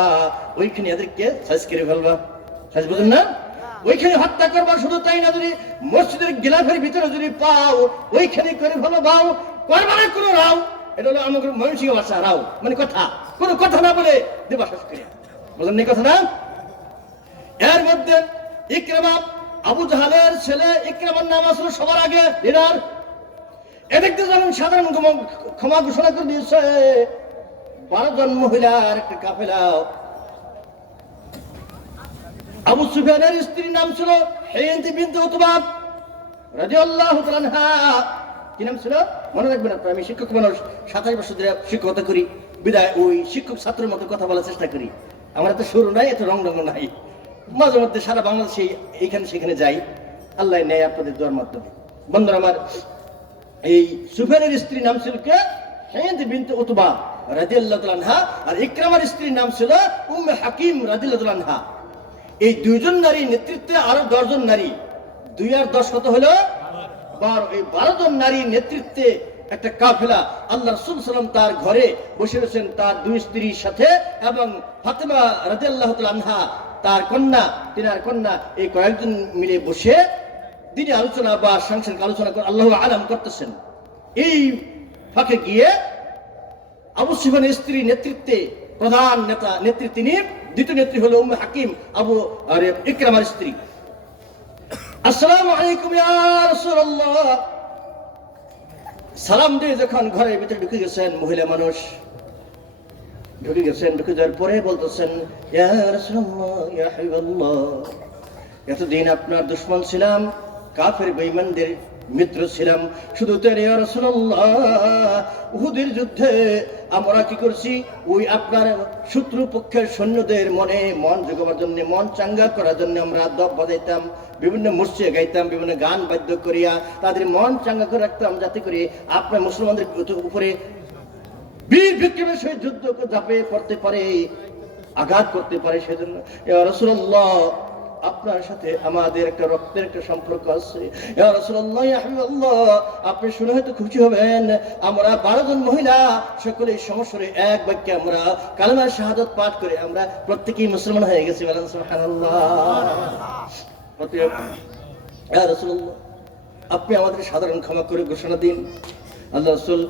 ওইখানে এদেরকে সাইজ করে ফেলবা। সাইজ বুঝেন না? ওইখানে হত্যা করবা। শুধু তাই না, যদি মসজিদের গিলাফের ভিতরে যদি পাও ওইখানে করে ফেলো। বাও করবা না কোনো রাও, এটা হলো আমাদের মানসিক ভাষা। রাও মানে কথা, কোনো কথা না বলে দেবা শেষ করে। বুঝলেন না কথা না? এর মধ্যে ইকরামা, আবু জাহালের ছেলে ইকরামার নাম আসলে সবার আগে লিডার। এদিকে যেমন সাধারণ ক্ষমা ঘোষণা করে দিয়েছে, 12 জন মহিলার একটা কাফেলা। আবু সুফিয়ানের স্ত্রীর নাম ছিল হিন্দ বিনতে উতবা রাদিয়াল্লাহু তাআলা আনহা। কি নাম ছিল মনে রাখবেন আপনারা? আমি শিক্ষক মানুষ, 27 বছর ধরে শিক্ষকতা করি, বিদায় ওই শিক্ষক ছাত্রের মতো কথা বলার চেষ্টা করি। আমার এত শুরু নাই, এত রং নাই। মাঝে মধ্যে সারা বাংলাদেশে এইখানে সেখানে যাই, আল্লাহ নেয় আপনাদের দোয়ার মাধ্যমে। বন্ধুরা আমার, এই সুফিয়ানের স্ত্রীর নাম ছিল কে? হিন্দ বিনতে উতবা রাদিয়াল্লাহু তাআলা আনহা। আর ইকরামার স্ত্রীর নাম ছিল উম্মে হাকিম রাদিয়াল্লাহু তাআলা আনহা। এই দুইজন নারী নেতৃত্বে আরো 10 জন নারী, 2 আর 10 কত হলো? 12। এই 12 জন নারী নেতৃত্বে একটা কাফেলা। আল্লাহ রাসূল সাল্লাল্লাহু আলাইহি ওয়াসাল্লাম তার ঘরে বসে রয়েছেন তার 2 স্ত্রীর সাথে, এবং ফাতেমা রাদিয়াল্লাহু তাআলা আনহা তার কন্যা, তিনার কন্যা, এই কয়েকজন মিলে বসে দিনে আলোচনা বা সাংসারিক আলোচনা করে আল্লাহু আলাম করতেছেন। এই ফাঁকে গিয়ে আবু সুফিয়ানের স্ত্রী নেতৃত্বে প্রধান নেত্রী তিনি, দ্বিতীয় নেত্রী হলো উম্মে হাকিম আবু ইকরামার স্ত্রী। আসসালামু আলাইকুম ইয়া রাসূলুল্লাহ। সালাম দিয়ে যখন ঘরের ভিতরে ঢুকে গেছেন, মহিলা মানুষ ঢুকে গেছেন, ঢুকে যাওয়ার পরে বলতেছেন, ইয়া রাসূলুল্লাহ, ইয়া হাবিবাল্লাহ, এতদিন আপনার দুশমন ছিলাম, কাফের বেঈমানদের মিত্র ছিলাম, শুধু তাই ইয়া রাসূলুল্লাহ, উহুদের যুদ্ধে আমরা কি করছি, ওই আপনার শত্রু পক্ষের সৈন্যদের মন জোগাবার জন্য, মন চাঙ্গা করার জন্য আমরা দপ বাজাইতাম, বিভিন্ন মসজিদে গাইতাম, বিভিন্ন গান বাদ্য করিয়া তাদের মন চাঙ্গা করে রাখতাম, যাতে করে আপনার মুসলমানদের উপরে বীর বিক্রমের সহিত যুদ্ধ ঝাঁপিয়ে পড়তে পারে, আঘাত করতে পারে। সেজন্য ইয়া রাসূলুল্লাহ, আপনার সাথে আমাদের একটা রক্তের একটা সম্পর্ক আছে। ইয়া রাসূলুল্লাহ, ইয়া হাবিবাল্লাহ, আপনি শুনে হয়তো খুশি হবেন, আমরা 12 জন মহিলা সকলে সমস্বরে এক বাক্যে আমরা কালেমা শাহাদাত পাঠ করে আমরা প্রত্যেকেই মুসলমান হয়ে গেছি। বলেন সুবহানাল্লাহ। ইয়া রাসূলুল্লাহ, আপনি আমাদের সাধারণ ক্ষমা করে ঘোষণা দিন। আল্লাহ রাসূল,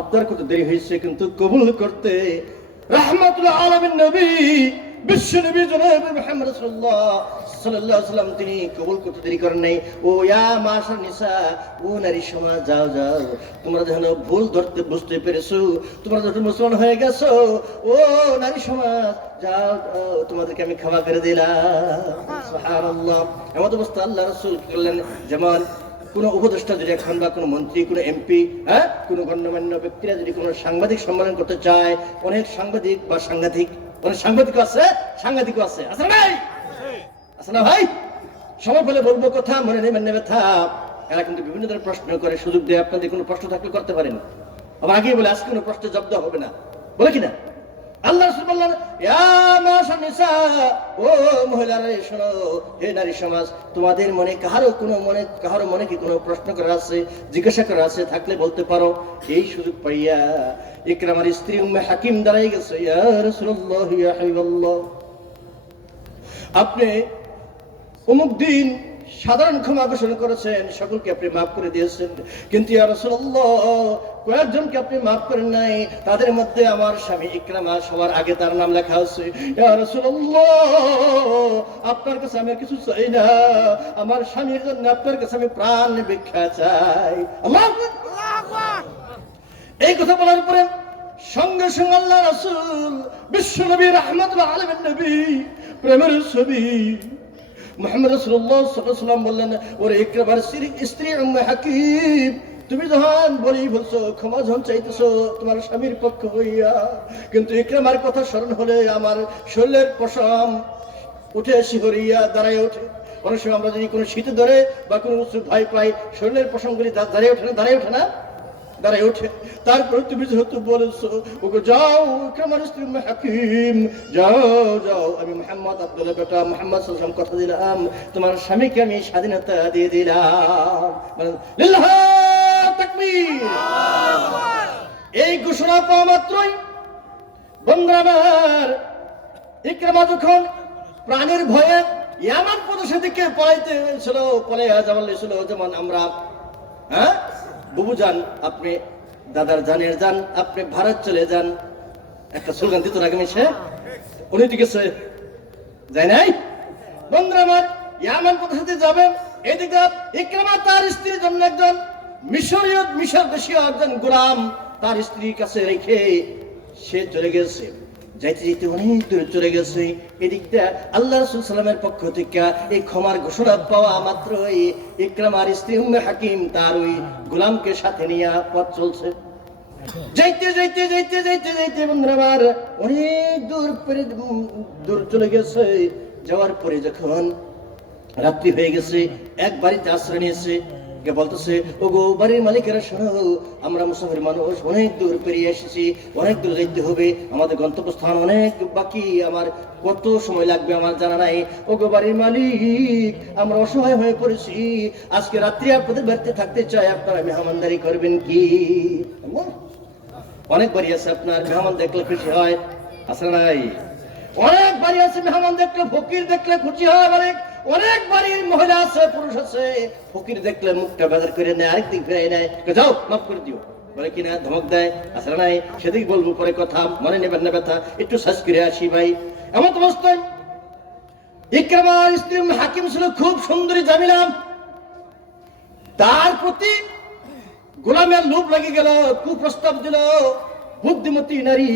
আপনার কত দেরি হয়েছে, কিন্তু কবুল করতে রাহমাতুল আলামিন নবী বিশ্ব নবী জনাব মুহাম্মদ রাসূলুল্লাহ সাল্লাল্লাহু আলাইহি ওয়াসাল্লাম তিনি কবুল করতে দেরি করেন নাই। ও ইয়া মাশার নিসা, ও নারী সমাজ, যাও যাও, তোমরা যখন ভুল ধরতে বুঝতে পেরেছো, তোমরা যখন মুসলমান হয়ে গেছো, ও নারী সমাজ, যাও যাও, তোমাদেরকে আমি ক্ষমা করে দিলাম। সুবহানাল্লাহ। এমন অবস্থা আল্লাহ রাসূল করলেন, যেমন কোন উপদেষ্টা যদি এখন বা কোনো মন্ত্রী, কোনো এমপি, কোনো গণ্যমান্য ব্যক্তিরা যদি কোনো সাংবাদিক সম্মেলন করতে চায়, অনেক সাংবাদিক বা সাংঘাতিক, অনেক সাংবাদিক আছে, সাংঘাতিকও আছে, আছে না ভাই? আছে না ভাই? সময় পেলে বলবো কথা, মনে নেবেন নেবে থা। এরা কিন্তু বিভিন্ন ধরনের প্রশ্ন করে, সুযোগ দেয়। আপনাদের কোনো প্রশ্ন থাকলে করতে পারেন। আবার আগে বলে আজকে কোনো প্রশ্ন জব্দ হবে না, বলে কিনা? আল্লাহ রাসূল বললেন, ইয়া মাশার নিসা, ও মহিলারা শোনো, হে নারী সমাজ, তোমাদের মনে কারো মনে কি কোনো প্রশ্ন করার আছে, জিজ্ঞাসা করার আছে, থাকলে বলতে পারো। এই সুযোগ পাইয়া ইকরামার স্ত্রী উম্মে হাকিম দাঁড়াই গেছে। ইয়া রাসূলুল্লাহ, ইয়া হাবিবাল্লাহ, আপনি অমুক দিন সাধারণ ক্ষমা ঘোষণা করেছেন, সকলকে আপনি মাফ করে দিয়েছেন, কিন্তু ইয়া রাসূলুল্লাহ, কয়েকজনকে আপনি মাফ করেন নাই। তাদের মধ্যে আমার স্বামী ইকরামা, সবার আগে তার নাম লেখা আছে। ইয়া রাসূলুল্লাহ, আপনার কাছে আমি কিছু চাই না, আমার স্বামীর জন্য আপনার কাছে আমি প্রাণ ভিক্ষা চাই। আল্লাহু আকবার। এই কথা বলার পরে সঙ্গে সঙ্গে আল্লাহ রাসূল বিশ্ব নবী রাহমাতুল আলামিন নবী প্রেমের ছবি মুহাম্মদ রাসূলুল্লাহ সাল্লাল্লাহু আলাইহি ওয়াসাল্লাম বললেন, ওরে ইকরামার স্ত্রী উম্মে হাকিম, তুমি যখন বলছো, ক্ষমা যখন চাইতেছো তোমার স্বামীর পক্ষ হইয়া, কিন্তু ইকরামার কথা স্মরণ হলে আমার শরীরের পশম উঠে শিহরিয়া দাঁড়ায় ওঠে। অনেক সময় আমরা যদি কোনো শীতে ধরে বা কোনো ভয় পাই, শরীরের পশমগুলি দাঁড়িয়ে ওঠে না, দাঁড়ায় ওঠে। তারপর তুমি যেহেতু বলেছো, ওকে যাও ইকরামার স্ত্রী উম্মে হাকিম, যাও যাও, আমি মুহাম্মদ আব্দুল্লাহ বেটা মুহাম্মদ সাল্লাল্লাহু আলাইহি ওয়াসাল্লাম কথা দিলাম, তোমার স্বামীকে আমি স্বাধীনতা দিয়ে দিলাম। লিল্লাহ তাকবীর। এই ঘোষণা পাওয়া মাত্রই বন্ধুরা আমার, ইকরামা যখন প্রাণের ভয়ে ইয়ামান প্রদেশের দিকে পলাইতে ছিল, পলাইয়া যাবার ছিল, যেমন আমরা বুবু যান, আপনি দাদার জানের যান, আপনি ভারত চলে যান, একটা স্লোগান দিত না সে, উনি ঠিক আছে যাই নাই। বন্ধুরা আমার, ইয়ামান প্রদেশে যাবেন, এদিকে ইকরামা তার স্ত্রীর জন্য একজন মিশর দেশীয় একজন গোলাম তার স্ত্রীর কাছে রেখে সে চলে গেছে। যাইতে যাইতে অনেক দূরে চলে গেছে। এদিকটা আল্লাহ রাসূল সাল্লামের পক্ষ থেকে এই ক্ষমার ঘোষণা পাওয়া মাত্রই ইকরামার স্ত্রী উম্মে হাকিম তার ওই গোলামকে সাথে নিয়ে পথ চলছে। যাইতে যাইতে যাইতে যাইতে যাইতে বন্ধুরা আমার অনেক দূর চলে গেছে। যাওয়ার পরে যখন রাত্রি হয়ে গেছে, এক বাড়িতে আশ্রয় নিয়েছে। বলতেছে, ও গো বাড়ির মালিকেরা শোনো, আমরা মুসাফির মানুষ, অনেক দূর পেরিয়ে এসেছি, অনেক দূর যাইতে হবে, আমাদের গন্তব্যস্থান অনেক বাকি, আমার কত সময় লাগবে আমার জানা নাই। ও গো বাড়ির মালিক, আমরা অসহায় হয়ে পড়েছি, আজকে রাত্রি আপনাদের বাড়িতে থাকতে চাই, আপনারা মেহমানদারি করবেন কি? অনেক বাড়ি আছে আপনার মেহমান দেখলে খুশি হয়, আছে নাই? অনেক বাড়ি আছে মেহমান দেখলে, ফকির দেখলে খুশি হয়। অনেক বাড়ির মহিলা আছে, পুরুষ আছে, ফকির দেখলে মুখটা বেজার করে নেয়, আরেক দিক ফিরাই নেয়, যাও মাফ করে দিও, বলে কিনা ধমক দেয়, আসলে নাই? সেদিক বলবো পরে কথা, মনে নেবেন না ব্যথা, একটু সাজ করে আসি ভাই। এমন অবস্থায় ইকরামার স্ত্রী হাকিম ছিল খুব সুন্দরী জামিলা, তার প্রতি গোলামের লোভ লেগে গেল, কুপ্রস্তাব দিল। বুদ্ধিমতী নারী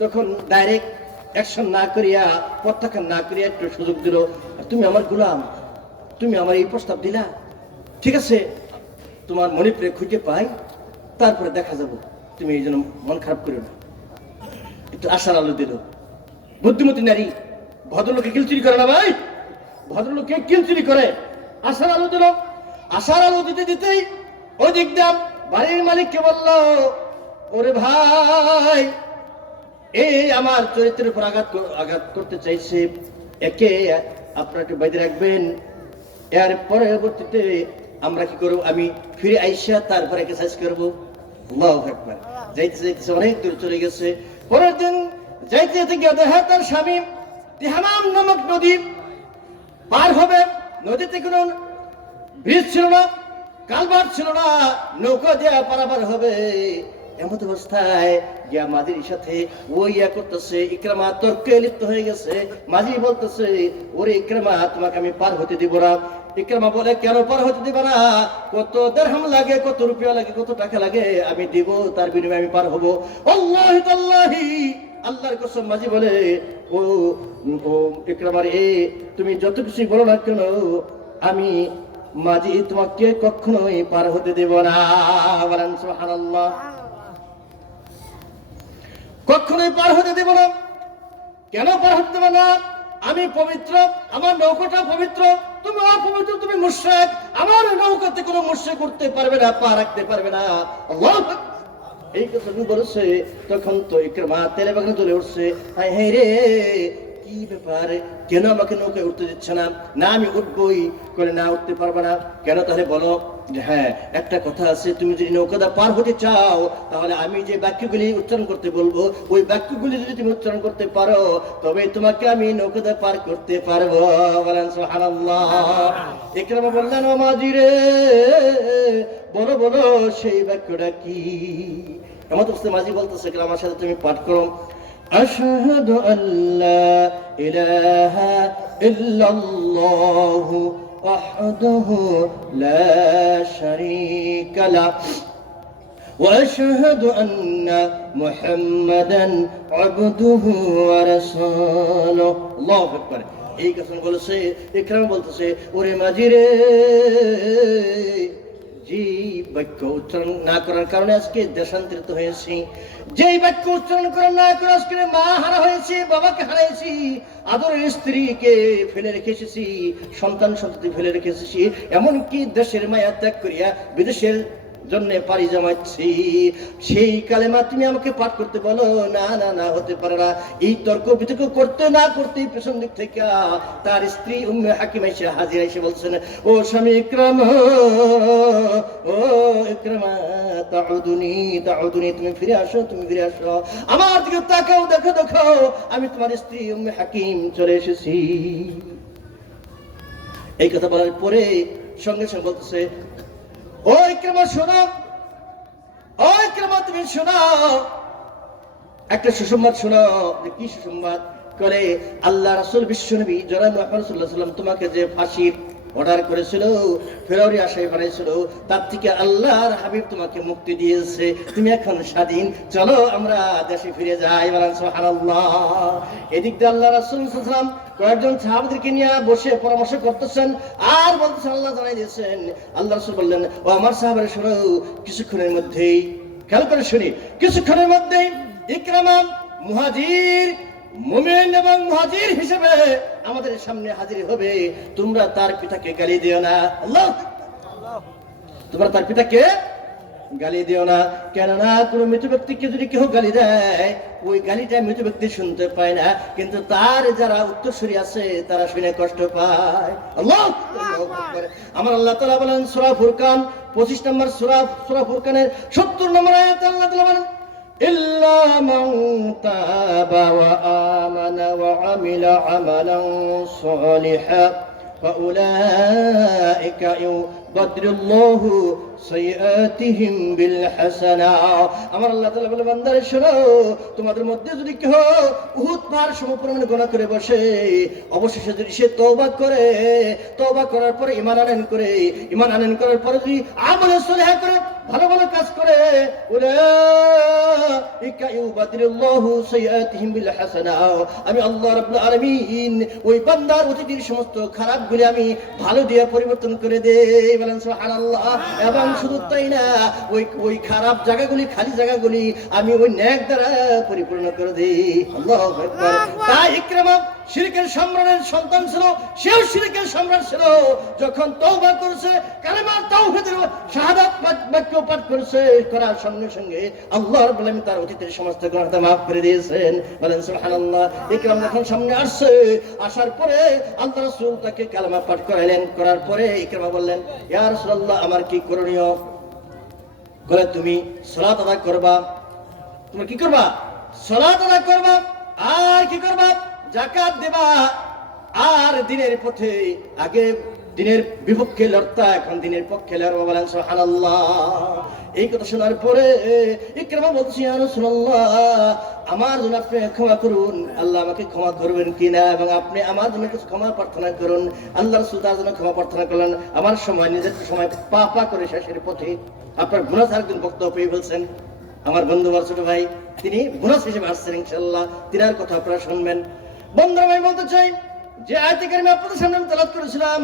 তখন ডাইরেক্ট অ্যাকশন না করিয়া, প্রত্যাখ্যান না করিয়া একটু সুযোগ দিল, তুমি আমার গোলাম, তুমি আমার এই প্রস্তাব দিলা, ঠিক আছে, তোমার মণিপুরে খুঁজে পাই, তারপরে দেখা যাবো, তুমি এই জন্য মন খারাপ করো না। একটু আশার আলো দিল। বুদ্ধিমতী নারী, ভদ্রলোকে কিলচুরি করে না ভাই, ভদ্রলোকে কিলচুরি করে। আশার আলো দিল। আশার আলো দিতে দিতেই ওই দিক দিয়ে বাড়ির মালিককে বললো, ওরে ভাই, এই আমার চরিত্রের উপর আঘাত করতে চাইছে, একে আপনারা একটু বাইরে রাখবেন। এর পরবর্তীতে আমরা কি করবো, আমি ফিরে আইসা তারপরে একে সাইজ করবো। আল্লাহু আকবার। যাইতে যাইতে অনেক দূর চলে গেছে। পরের দিন যাইতে যেতে গিয়ে দেখা তার স্বামী তিহামাম নামক নদী পার হবে। নদীতে কোনো ব্রিজ ছিল না, কালভার্ট ছিল না, নৌকা দিয়ে পারাপার হবে। এমন অবস্থায় গিয়া মাঝির সাথে ওই করতেছে, ইকরামা তর্কে লিপ্ত হয়ে গেছে। মাঝি বলতেছে, ওরে ইকরামা, তোমাকে আমি পার হতে দিব না। ইকরামা বলে, কেন পার হতে দিব না? কত দিরহাম লাগে, কত রুপিয়া লাগে, কত টাকা লাগে, আমি দিব, তার বিনিময়ে আমি পার হব। আল্লাহি তাআলাহি, আল্লাহর কসম। মাঝি বলে, ও ইকরামা রে, তুমি যত কিছু বলো না কেন, আমি মাঝি তোমাকে কখনোই পার হতে দেব না। বলেন সুবহানাল্লাহ। কখনোই পার হতে দেব না। কেন পার হতে দেব না? আমি পবিত্র, আমার নৌকাটা পবিত্র, তুমি অপবিত্র, তুমি মুশরিক। আমার নৌকাতে কোনো মুশরিক করতে পারবে না, পা রাখতে পারবে না। আল্লাহু আকবার। এই কথা বলেছে, তখন তো ইকরামা তেলে বাগানে চলে উঠছে। হায় হায় রে, কি ব্যাপার, কেন আমাকে নৌকায় উঠতে দিচ্ছে না? না আমি উঠবই। করে না, উঠতে পারবে না। কেন? তাহলে বলো। হ্যাঁ, একটা কথা আছে, তুমি যদি নৌকাটা পার হতে চাও, তাহলে আমি যে বাক্যগুলি উচ্চারণ করতে বলবো, ওই বাক্যগুলি যদি তুমি উচ্চারণ করতে পারো, তবে তোমাকে আমি নৌকাটা পার করতে পারবো। বলেন সুবহানাল্লাহ। ইকরামা বললেন, ও মাঝি রে, বলো বলো, সেই বাক্যটা কি? এমন অবস্থায় মাঝি বলতেছে, আমার সাথে তুমি পাঠ করো। আশহাদু আল্লা ইলাহা ইল্লাল্লাহু ওয়াহদাহু লা শারীকা লাহু ওয়া আশহাদু আন্না মুহাম্মাদান আবদুহু ওয়া রাসূলুহু। আল্লাহু আকবার। এই কথা বলেছে। ইকরাম বলতেছে, ওরে মাঝি রে, যে বাক্য উচ্চারণ না করার কারণে আজকে দেশান্তরিত হয়েছি, যেই বাক্য উচ্চারণ করার না করে আজকে মা হারা হয়েছি, বাবাকে হারাইছি, আদরের স্ত্রীকে ফেলে রেখে এসেছি, সন্তান সন্ততি ফেলে রেখে এসেছি, এমনকি দেশের মায়া ত্যাগ করিয়া বিদেশের জন্য পাড়ি জমাচ্ছি, সেই কালেমা তুমি আমাকে পাঠ করতে বলো? না না না, হতে পারে না। এই তর্ক বিতর্ক করতে না করতেই পেছন দিক থেকে তার স্ত্রী উম্মে হাকিমা এসে হাজির, এসে বলছেন, ও স্বামী ইকরামা, ও ইকরামা, তাউদুনি তাউদুনি, তুমি ফিরে আসো, তুমি ফিরে আসো, আমার দিকে তাকাও, দেখো দেখো, আমি তোমার স্ত্রী উম্মে হাকিম চলে এসেছি। এই কথা বলার পরে সঙ্গে সঙ্গে বলতেছে, ও ইকরামা শোনো, ও ইকরামা তুমি শোনো, একটা সুসংবাদ শোনো। কি সুসংবাদ? করে আল্লাহ রাসূল বিশ্বনবী জনাব মুহাম্মদ সাল্লাল্লাহু আলাইহি ওয়াসাল্লাম তোমাকে যে ফাঁসির অর্ডার করেছিল, ফেরাউরি আশায় বানাইছিল, তার থেকে আল্লাহর হাবিব তোমাকে মুক্তি দিয়েছে, তুমি এখন স্বাধীন, চলো আমরা দেশে ফিরে যাই। বলেন সুবহানাল্লাহ। এদিক দিয়ে আল্লাহ রাসূল সাল্লাল্লাহু আলাইহি ওয়াসাল্লাম কয়েকজন সাহাবাদেরকে নিয়ে বসে পরামর্শ করতেছেন আর বলতেছেন, আল্লাহ জানাই দিয়েছেন। আল্লাহ রাসূল বললেন, ও আমার সাহাবারা শোনো, কিছুক্ষণের মধ্যেই, খেয়াল করে শুনি, কিছুক্ষণের মধ্যেই ইকরামা মুহাজির, মুমিন এবং মুহাজির হিসেবে আমাদের সামনে হাজির হবে। তোমরা তার পিতাকে গালি দিও না। আল্লাহ, তোমরা তার পিতাকে গালি দিও না। কেননা কোন মৃত ব্যক্তিকে যদি কেউ গালি দেয়, ওই গালিটা মৃত ব্যক্তি শুনতে পায় না, কিন্তু তার যারা উত্তরসূরি আছে তারা শুনে কষ্ট পায়। আল্লাহ, আমার আল্লাহ তাআলা বলেন সূরা ফুরকান 25 নম্বর সূরা ফুরকানের 70 নম্বর আয়াতে আল্লাহ তাআলা বলেন, ইল্লা মান তাবা ওয়া আমানা ওয়া আমিলা আমালান সালিহান ফাউলাইকা ইউবাদদিলুল্লাহু সাইয়্যাতিহিম বিল হাসানা। আমার আল্লাহ তাআলা বলে, বান্দারে শোনো, তোমাদের মধ্যে যদি কেউ উহুদ পাহাড় সমপরিমাণ গুনাহ করে বসে, অবশেষে যদি সে তওবা করে, তওবা করার পরে ঈমান আনয়ন করার পরে যদি আমল সালিহ করে, ভালো ভালো কাজ করে, উলাইকা ইউবাদদিলুল্লাহু সাইয়্যাতিহিম বিল হাসানা, আমি আল্লাহ রাব্বুল আলামিন ওই বান্দার অতীতের সমস্ত খারাপগুলি আমি ভালো দিয়ে পরিবর্তন করে দেই। বলেন সুবহানাল্লাহ। এবং শুধু তাই না, ওই খারাপ জায়গাগুলি, খালি জায়গাগুলি আমি ওই নেক দ্বারা পরিপূর্ণ করে দেই। আল্লাহু আকবার। তাই ইকরামা শিরকের সম্রাটের সন্তান ছিল, সেও শিরকের সম্রাট ছিল। যখন তওবা করেছে, কালেমা তাওহীদের শাহাদাত বাক্য পাঠ করেছে, করার সঙ্গে সঙ্গে আল্লাহ রাব্বুল আলামিন তার অতীতের সমস্ত গুনাহ মাফ করে দিয়েছেন। বলেন সুবহানাল্লাহ। ইকরাম যখন সামনে আসছে, আসার পরে আল্লাহ রাসূল তাকে কালেমা পাঠ করাইলেন। করার পরে ইকরামা বললেন, ইয়া রাসূলুল্লাহ, আমার কি করণীয়? বলে, তুমি সালাত আদায় করবা। তুমি কি করবা? সালাত আদায় করবা। আর কি করবা? যাকাত দেবা। আর দিনের পথে, আগে দিনের বিপক্ষে লড়তা, এখন দিনের পক্ষে লড়বা। বলেন সুবহানাল্লাহ। এই কথা শোনার পরে ইকরামা বলছে, ইয়া রাসূলুল্লাহ, আমার জন্য আপনি ক্ষমা করুন। আল্লাহ আমাকে ক্ষমা করবেন কিনা, এবং আপনি আমার জন্য কিছু ক্ষমা প্রার্থনা করুন। আল্লাহ রাসূল তার জন্য ক্ষমা প্রার্থনা করলেন। আমার সময়, নিজের সময় পা করে শেষের পথে আপনার গুনাহ একদিন বক্তব্য পেয়ে ফেলছেন। আমার বন্ধু বড় ছোট ভাই, তিনি বোনাস হিসেবে আসছেন, ইনশাআল্লাহ তিনার কথা আপনারা শুনবেন। বন্ধুরা, আমি বলতে চাই যে আয়াতে কারিমা আপনাদের সামনে আমি তেলাওয়াত করেছিলাম,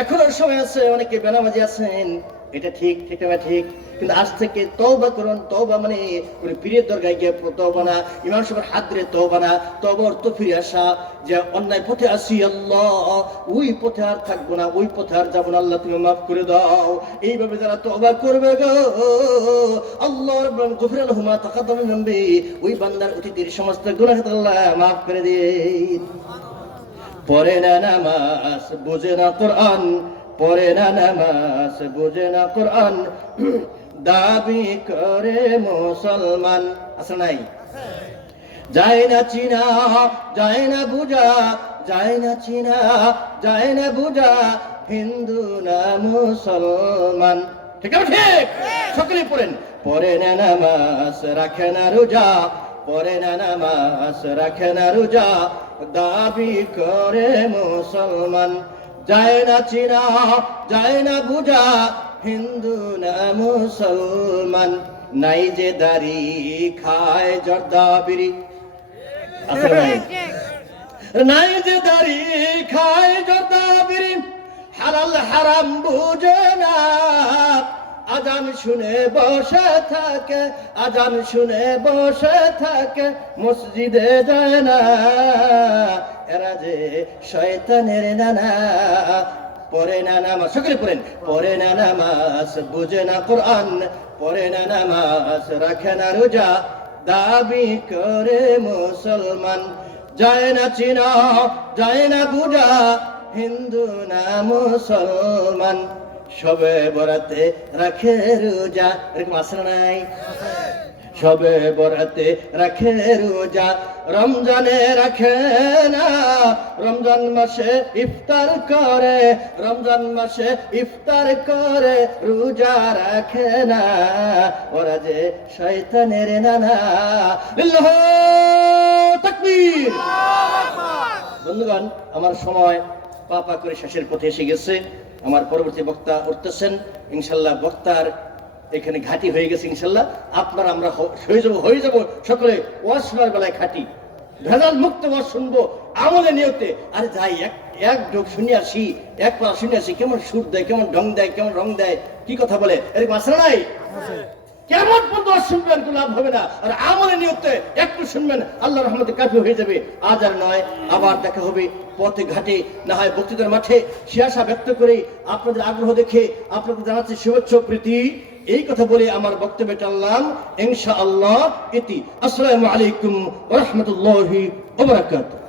এখনো সময় আছে। অনেকে বেনামাজি আছেন, এটা ঠিক না ঠিক, কিন্তু আজ থেকে তওবা করুন। তওবা মানে কোন পীরের দরগায় গিয়ে তওবা না, ইমাম সাহেবের হাত ধরে তওবা না। তওবা অর্থ ফিরে আসা, যে অন্যায় পথে আছি, আল্লাহ ওই পথে আর থাকবো না, ওই পথে আর যাবো না, আল্লাহ তুমি মাফ করে দাও। এইভাবে যারা তওবা করবে গো, আল্লাহ রাব্বুল গফির লাহু মা তাকাদ্দামা মিন যামবি, ওই বান্দার অতীতের সমস্ত গুনাহ আল্লাহ মাফ করে দেন। পড়ে না নামাজ, বুঝে না কোরআন, পড়ে না নামাজ, বুঝে না কোরআন, দাবি করে মুসলমান। আছে নাই? যায় না চিনা, যায় না বুঝা, যায় না চিনা, যায় না বুঝা, হিন্দু না মুসলমান। ঠিক আছে? ঠিক। সকলে পড়েন। পড়ে না নামাজ, রাখে না রোজা, পড়ে না নামাজ, রাখে না রোজা, দাবি করে মুসলমান। যায় না চিনা, যায় না বুঝা, হিন্দু না মুসলমান। নাই যে দাড়ি, খায় জর্দা বিড়ি। আছে নাই? নাই যে দাড়ি, খায় জর্দা বিড়ি, হালাল হারাম বুঝে না, আজান শুনে বসে থাকে, আজান শুনে বসে থাকে, মসজিদে যায় না। এরা যে শয়তানের নানা। পড়ে না নামাজ, সকলে পড়েন। পড়ে না নামাজ, বুঝে না কোরআন, পড়ে না নামাজ, রাখে না রোজা, দাবি করে মুসলমান। যায় না চিনা, যায় না বুঝা, হিন্দু না মুসলমান। সবে বরাতে রাখে রোজা, এরকম আছে না নাই? সবে বরাতে রাখে রোজা, রমজানে রাখে না, রমজান মাসে ইফতার করে, রমজান মাসে ইফতার করে, রোজা রাখে না। ওরা যে শয়তানের নানা। আল্লাহু তাকবীর। বন্ধুগণ, আমার সময় পা করে শেষের পথে এসে গেছে। আমার পরবর্তী বক্তা উঠতেছেন, ইনশাল্লাহ বক্তার এখানে ঘাটি হয়ে গেছে। ইনশাল্লাহ আপনারা আমরা হয়ে যাব সকলে ওয়াজ শোনার বেলায় খাঁটি, ভেজাল মুক্ত ওয়াজ শুনবো আমলে নিয়তে। আরে যাই এক ঢোক শুনে আসি, এক পা শুনে আসি, কেমন সুর দেয়, কেমন ঢং দেয়, কেমন রং দেয়, কি কথা বলে, এরকম আছে না নাই? কেমন পর্যন্ত শুনবেন, কোনো লাভ হবে না। আর আমলে নিয়তে একটু শুনবেন, আল্লাহ রহমতে কাফি হয়ে যাবে। আজ আর নয়, আবার দেখা হবে পথে ঘাটে, না হয় বক্তৃতার মাঠে। সে আশা ব্যক্ত করে আপনাদের আগ্রহ দেখে আপনাদের জানাচ্ছি শুভেচ্ছা প্রীতি। এই কথা বলে আমার বক্তব্য টানলাম, ইনশাআল্লাহ। ইতি। আসসালামু আলাইকুম ওয়া রাহমাতুল্লাহি ওয়া বারাকাতুহু।